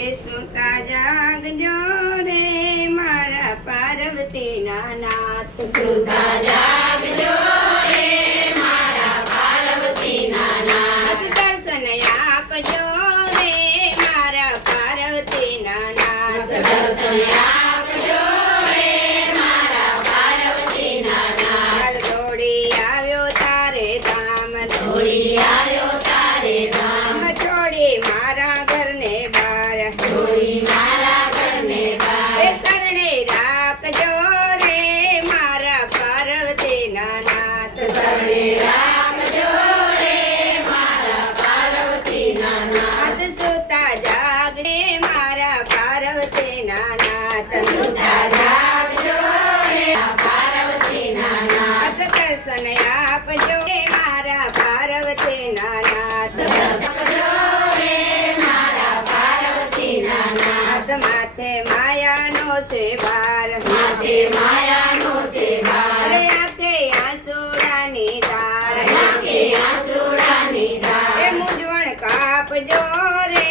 કે સુકા જાગજો રે મારા પાર્વતીના નાથ સુતા જાગજો રે મારા પાર્વતીના નાથ દર્શન આપજો રે મારા પાર્વતીના નાથ દર્શન આપજો રે મારા પાર્વતીના નાથ દોડી આવ્યો તારે ધામ. દોડી આવ્યો બાર દોડી મારા ઘરને એ બહાર શરણે રાખજો રે મારા પાર્વતીના નાથ શરણે રાખજો રે મારા સુતા જાગરે સુતા જાગજો રે નાથ દર્શન આપજો માયાનો છે ભાર માથે માયાનો છે અરે આંખે આંસુડાની ધાર. નાકે આંસુડાની એ ધાર મૂંઝવણ કાપજો રે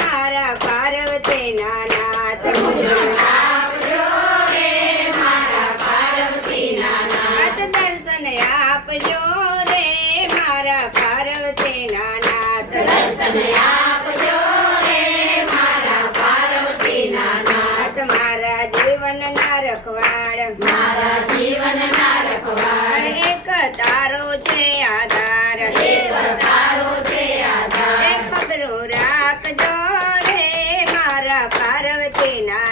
મારા પાર્વતીના નાથ મૂંઝવણ આપજો રે મારા પાર્વતીના નાથ નાથ દર્શન આપજો રે મારા પાર્વતીના નાથ દર્શન રખવાડ મારા જીવનના રખવાડ એક તારો છે આધાર. એક તારો છે આધાર. ખબરો રાખજો રે મારા પાર્વતીના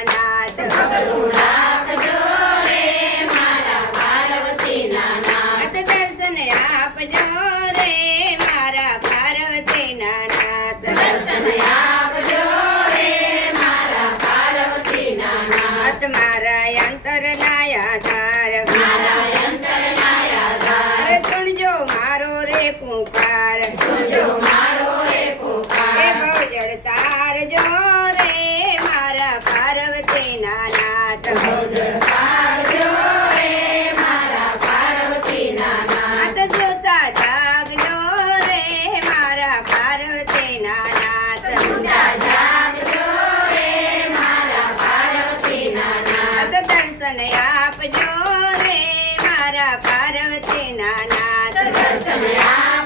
આપજો રે મારા પાર્વતી નાના. દર્શન